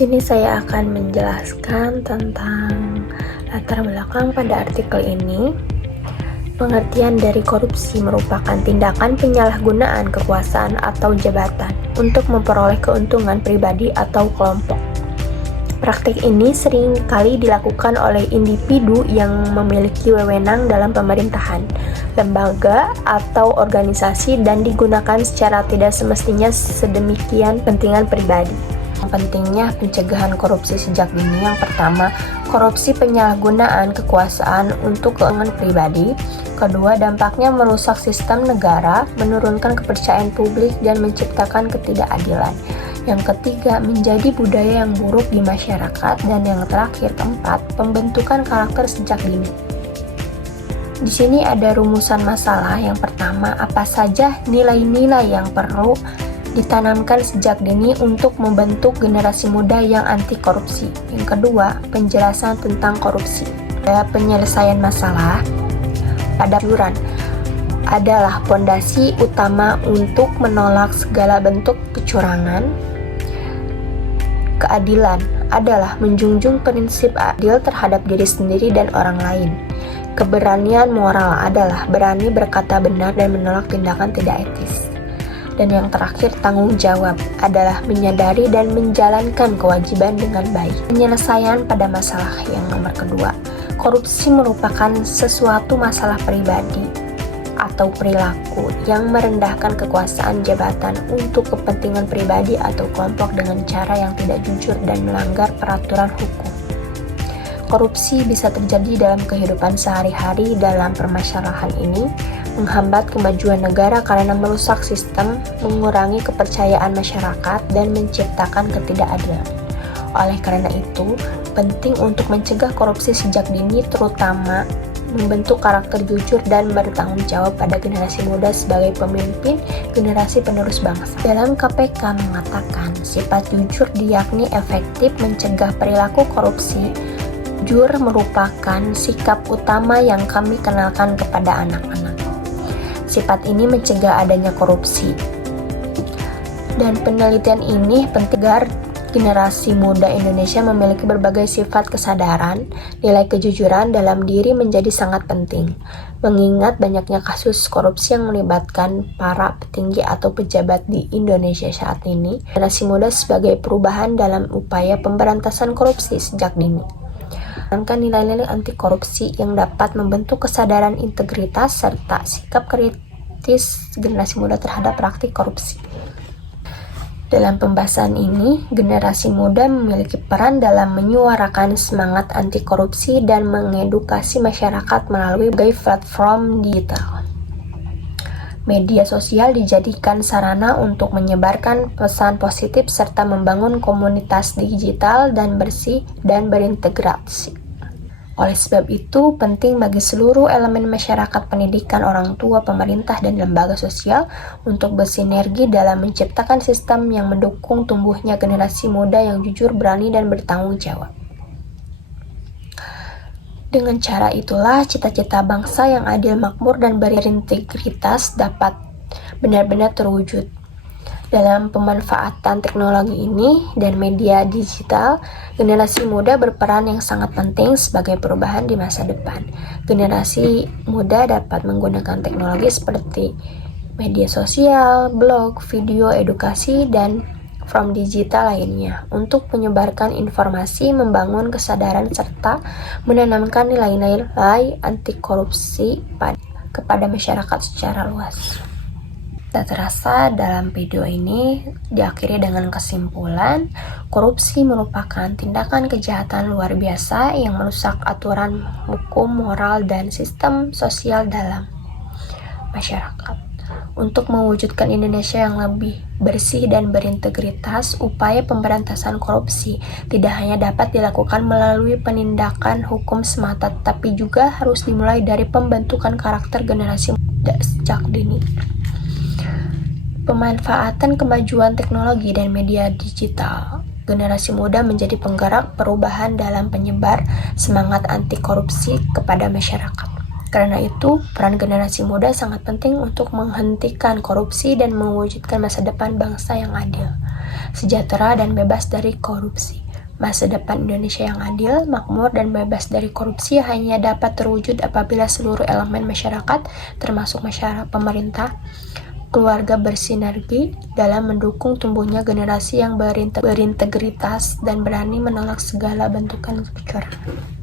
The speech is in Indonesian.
sini saya akan menjelaskan tentang latar belakang pada artikel ini. Pengertian dari korupsi merupakan tindakan penyalahgunaan kekuasaan atau jabatan untuk memperoleh keuntungan pribadi atau kelompok. Praktik ini sering kali dilakukan oleh individu yang memiliki wewenang dalam pemerintahan, lembaga, atau organisasi dan digunakan secara tidak semestinya sedemikian kepentingan pribadi. Pentingnya pencegahan korupsi sejak dini. Yang pertama, korupsi penyalahgunaan kekuasaan untuk kepentingan pribadi. Kedua, dampaknya merusak sistem negara, menurunkan kepercayaan publik, dan menciptakan ketidakadilan. Yang ketiga, menjadi budaya yang buruk di masyarakat. Dan yang terakhir, keempat, pembentukan karakter sejak dini. Di sini ada rumusan masalah. Yang pertama, apa saja nilai-nilai yang perlu ditanamkan sejak dini untuk membentuk generasi muda yang anti korupsi. Yang kedua, penjelasan tentang korupsi. Penyelesaian masalah pada iuran adalah fondasi utama untuk menolak segala bentuk kecurangan. Keadilan adalah menjunjung prinsip adil terhadap diri sendiri dan orang lain. Keberanian moral adalah berani berkata benar dan menolak tindakan tidak etis. Dan yang terakhir, tanggung jawab adalah menyadari dan menjalankan kewajiban dengan baik. Penyelesaian pada masalah yang nomor kedua. Korupsi merupakan sesuatu masalah pribadi atau perilaku yang merendahkan kekuasaan jabatan untuk kepentingan pribadi atau kelompok dengan cara yang tidak jujur dan melanggar peraturan hukum. Korupsi bisa terjadi dalam kehidupan sehari-hari. Dalam permasalahan ini, menghambat kemajuan negara karena merusak sistem, mengurangi kepercayaan masyarakat, dan menciptakan ketidakadilan. Oleh karena itu, penting untuk mencegah korupsi sejak dini, terutama membentuk karakter jujur dan bertanggung jawab pada generasi muda sebagai pemimpin generasi penerus bangsa. Dalam KPK mengatakan, sifat jujur diyakni efektif mencegah perilaku korupsi. Jujur merupakan sikap utama yang kami kenalkan kepada anak-anak. Sifat ini mencegah adanya korupsi. Dan penelitian ini penting agar generasi muda Indonesia memiliki berbagai sifat kesadaran, nilai kejujuran dalam diri menjadi sangat penting. Mengingat banyaknya kasus korupsi yang melibatkan para petinggi atau pejabat di Indonesia saat ini, generasi muda sebagai perubahan dalam upaya pemberantasan korupsi sejak dini. Menanamkan nilai-nilai anti korupsi yang dapat membentuk kesadaran integritas serta sikap kritis generasi muda terhadap praktik korupsi. Dalam pembahasan ini, generasi muda memiliki peran dalam menyuarakan semangat anti korupsi dan mengedukasi masyarakat melalui berbagai platform digital. Media sosial dijadikan sarana untuk menyebarkan pesan positif serta membangun komunitas digital dan bersih dan berintegrasi. Oleh sebab itu, penting bagi seluruh elemen masyarakat, pendidikan, orang tua, pemerintah, dan lembaga sosial untuk bersinergi dalam menciptakan sistem yang mendukung tumbuhnya generasi muda yang jujur, berani, dan bertanggung jawab. Dengan cara itulah, cita-cita bangsa yang adil, makmur, dan berintegritas dapat benar-benar terwujud. Dalam pemanfaatan teknologi ini dan media digital, generasi muda berperan yang sangat penting sebagai perubahan di masa depan. Generasi muda dapat menggunakan teknologi seperti media sosial, blog, video edukasi, dan platform digital lainnya untuk menyebarkan informasi, membangun kesadaran, serta menanamkan nilai-nilai anti korupsi kepada masyarakat secara luas. Tak terasa dalam video ini diakhiri dengan kesimpulan, korupsi merupakan tindakan kejahatan luar biasa yang merusak aturan hukum, moral, dan sistem sosial dalam masyarakat. Untuk mewujudkan Indonesia yang lebih bersih dan berintegritas, upaya pemberantasan korupsi tidak hanya dapat dilakukan melalui penindakan hukum semata, tetapi juga harus dimulai dari pembentukan karakter generasi muda sejak dini. Pemanfaatan kemajuan teknologi dan media digital, generasi muda menjadi penggerak perubahan dalam penyebar semangat anti korupsi kepada masyarakat. Karena itu, peran generasi muda sangat penting untuk menghentikan korupsi dan mewujudkan masa depan bangsa yang adil, sejahtera, dan bebas dari korupsi. Masa depan Indonesia yang adil, makmur, dan bebas dari korupsi hanya dapat terwujud apabila seluruh elemen masyarakat, termasuk masyarakat, pemerintah, keluarga bersinergi dalam mendukung tumbuhnya generasi yang berintegritas dan berani menolak segala bentukan kecurangan.